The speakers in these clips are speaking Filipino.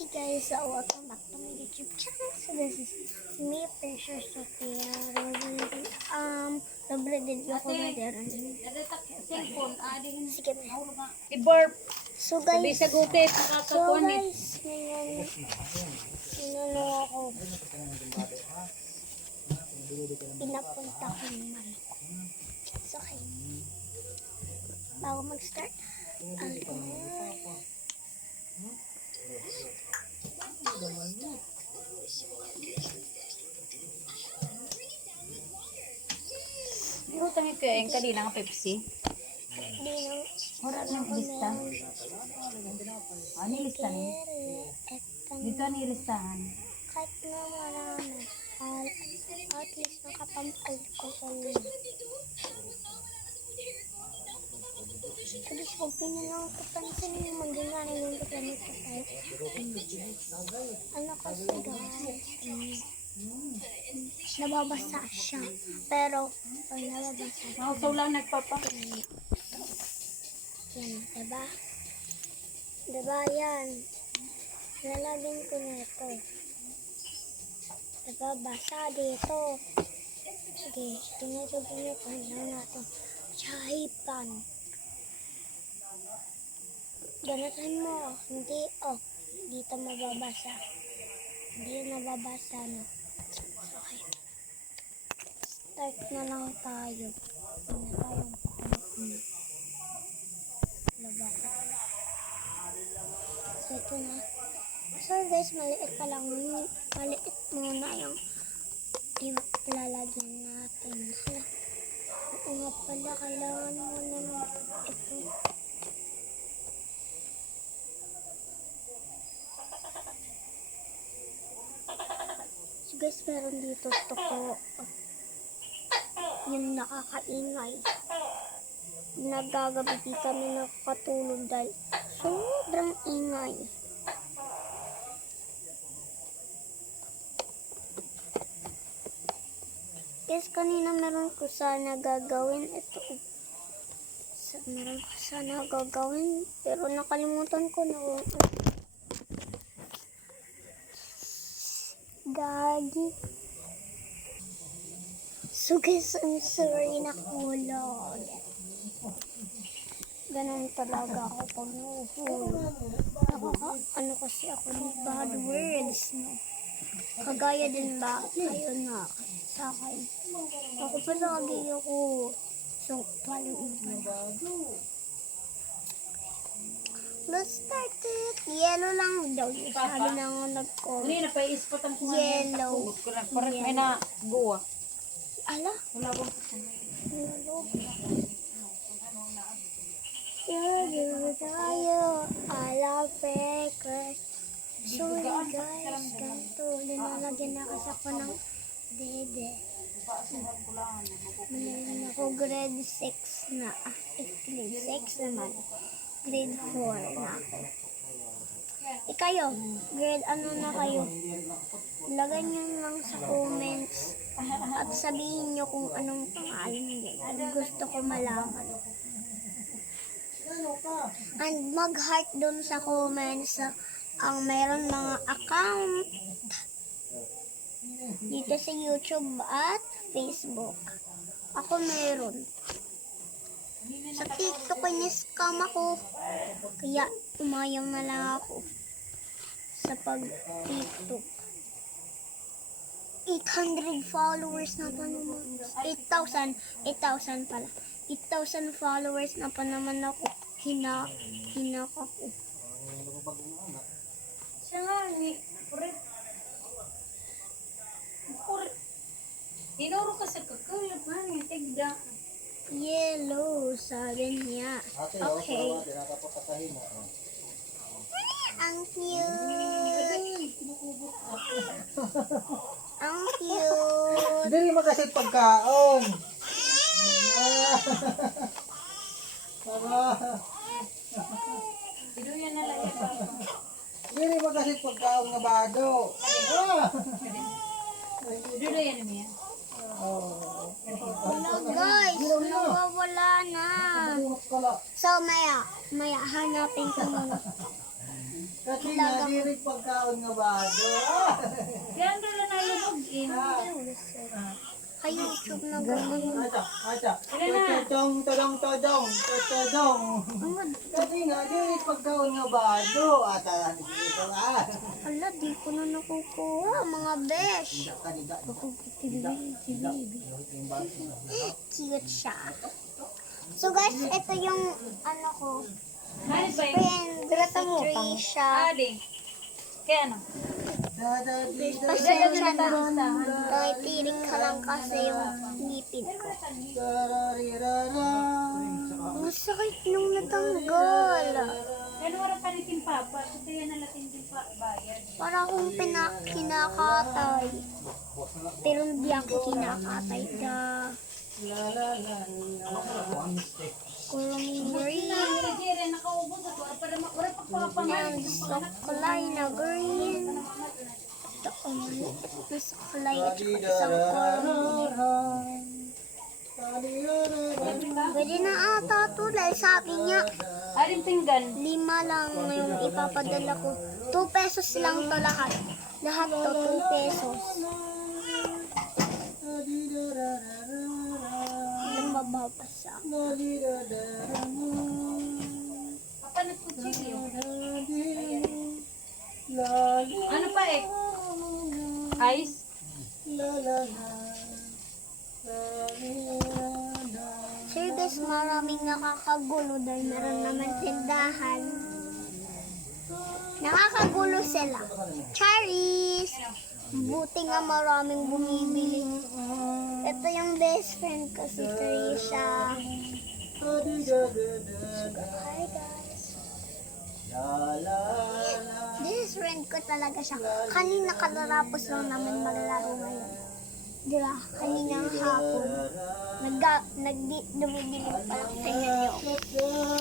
Hey guys, so welcome back to my YouTube channel. So this is me, Precious Sophia. Libre din ako na din. Sige na. I-burp. So Sabi guys, sa gutit, nakakakunit. ngayon, sinano ako. Pinapunta ko yung manok. It's okay. Bago mag-start, Utang ko yung kanina nga Pepsi. hindi nang Wala nang lista. Ano lista ni? Dito ang listahan. kahit na marami, at least nakapang-alcohol na. Guys, huwag pinanong kapansin yung manggana yung ganito tayo. Ano kasi guys, nababasa siya. Pero, pag nababasa siya, So lang nagpapa. yan, diba? Diba yan? Lalagyan ko na ito. Diba, basa dito. Sige, tinasubin niyo kung ano natin. Chahipan. Ganatin mo. Hindi, dito mababasa. Hindi nababasa, no? Okay. Start na lang tayo. Hindi na tayong pakamit. Laba. So, ito na. Sorry guys, maliit pa lang. Maliit muna yung ilalagyan natin. Hala. Oo nga pala, kailangan mo na ito. So guys, meron dito toko. Yung nakakaingay. Nagagabi di kami nakakatulog dahil sobrang ingay. Guys, kanina meron ko sana gagawin ito. Meron ko sana gagawin pero nakalimutan ko na kung Gagi. So guys, I'm sorry na kulog. Ganun talaga ako pag nahuhulog. Ano kasi ako ng bad words, no? Kagaya din ba kayo na sa akin? Ako pa lagi ako. So, paling iba. Let's start it. Yellow lang daw. Sabi na nga nag-comment. Hindi, napaispot ang kumain. Yellow. Parang may na buwa. Ala? Wala bang Yellow. Yellow tayo. Ala pekers. Sorry guys. Ganito. Linalagyan na kasi ako ng dede. Malalim ako grade 6 na. Grade 6 naman. Grade 4 na ako. Kayo, grade ano na kayo? Lagay nyo lang sa comments at sabihin nyo kung anong pangalan nyo. Gusto ko malaman. And mag-heart dun sa comments ang mayroon mga account dito sa YouTube at Facebook. Ako meron. Sa TikTok ay niskam ako. Kaya umayaw na lang ako sa pag-TikTok. 800 followers na pa naman. 8,000 pala. 8,000 followers na pa naman ako. Hinak ako. siya nga ni Tinuro ka sa kakulap man, tigda. Yellow, sabi niya. Okay. Ang cute. Ang cute. Hindi rin makasit pagkaon. Piduyan na lang yan. Hindi rin makasit pagkaon nga bado. Piduyan na niya. Wala guys, nawawala na. So maya hanapin ko muna. Kasi nga, di rin pagkaon nga bado. Kaya ang dala na lumog eh. Kay YouTube na gano'n. Acha. Todong. Kasi nga, di rin pagkaon nga bado. Ata, dito nga. Ala, di ko na nakukuha, mga besh. Cute siya. So guys, ito yung ano ko. Ano ba yun? Friend, si Trisha. Ali. Kaya ano? Pasensya na. Tirik ka lang kasi yung ngipin ko. Ang sakit nung natanggal. Kaya wala pa rin timpapa. So kaya nalating din pa bayad. Para akong kinakatay. Pero hindi ako kinakatay. Kulong green. Kaya Jerry, nakaubos at wala pagpapamalit. And saklay na green. Ito ang maliit na saklay at saka isang corn. Pwede na ata tulay. Sabi niya, Aling tinggan. 5 lang yung ipapadala ko. 2 pesos lang to lahat. Lahat to 2 pesos. Ilang mababasa. Papa nagkutsilyo. Ano pa eh? Ice? Sir guys, maraming nakakagulo dahil meron naman tindahan. Nakakagulo sila. Charis! Buti nga maraming bumibili. Ito yung best friend ko, si Trisha. Hi guys. This friend ko talaga siya. Kanina katatapos lang namin maglaro ngayon. Diba? Kanina hapon. Dumidilim pa lang. Tingnan nyo.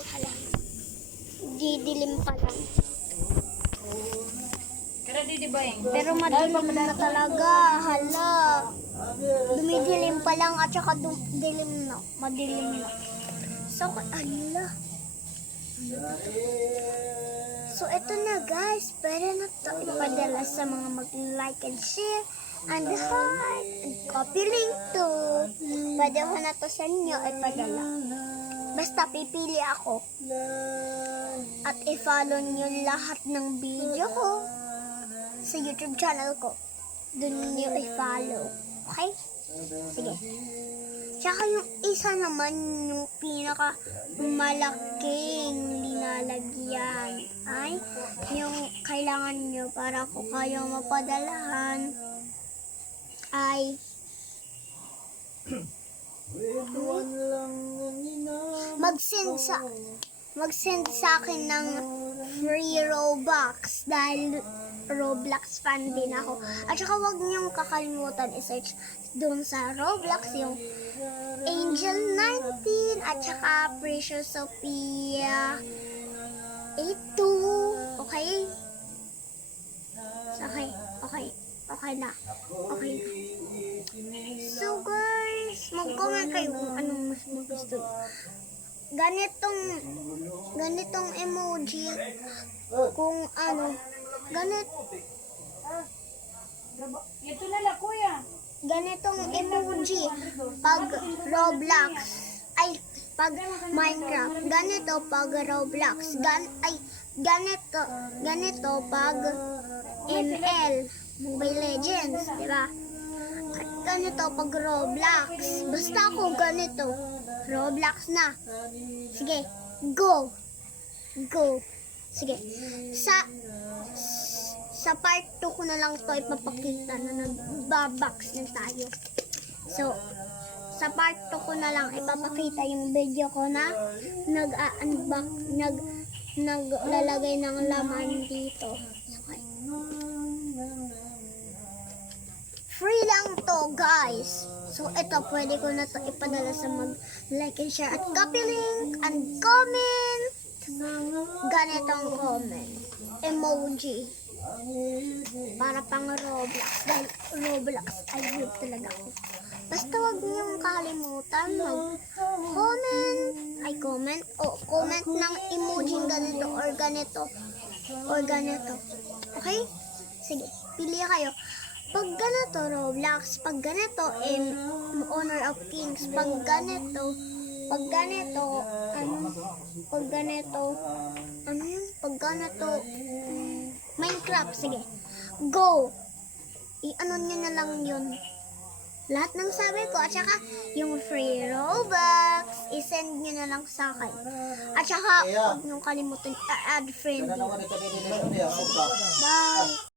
Hala. Didilim pa lang. Kaya di ba eh? Pero madilim na talaga. Hala. Dumidilim pa lang at saka dilim na. Madilim na. So, ala. So, ito na guys. Pwede na ito ipadala sa mga mag-like and share and heart and copy link to. Pwede ko na to sa inyo ipadala. Basta pipili ako. At i-follow nyo lahat ng video ko sa YouTube channel ko. Doon nyo i-follow. Okay? Sige. Tsaka yung isa naman, yung pinaka malaking linalagyan ay yung kailangan nyo para kung kayo mapadalahan ay mag-send sa akin ng free Robux dahil Roblox fan din ako. At saka huwag niyong kakalimutan i-search doon sa Roblox yung Angel 19 at saka Precious Sophia 82. Okay? Okay na. Okay na. So guys, mag-comment kayo kung anong mas gusto. Ganitong emoji kung ano Ito na lang kuya. ganitong emoji pag Roblox ay pag Minecraft, ganito pag Roblox, ganito pag ML Mobile Legends, di ba? At ganito pag Roblox. Basta ako ganito. Roblox na. Sige, go. Sige. Sa part 2 ko na lang to ipapakita na nagbabox na tayo. So, sa part 2 ko na lang ipapakita yung video ko na nag-unbox, naglalagay ng laman dito. Okay. Free lang to, guys. So, ito, pwede ko na to ipadala sa mag-like and share at copy link and comment. Ganitong comment. Emoji. Para pang Roblox. Dahil Roblox ay good talaga ako. Basta wag niyong kalimutan comment ng emoji ganito or ganito or ganito. Okay? Sige, pili kayo. Pag ganito, Roblox. Pag ganito, Honor of Kings. Pag ganito, pag ganito, ano yun? Pag ganito, Minecraft. Sige. Go! I-ano nyo na lang yun. Lahat ng sabi ko. At saka, yung free Robux, i-send nyo na lang sa akin. At saka, huwag nyo kalimutan i-add friend. Ano naman ito din nila? Bye!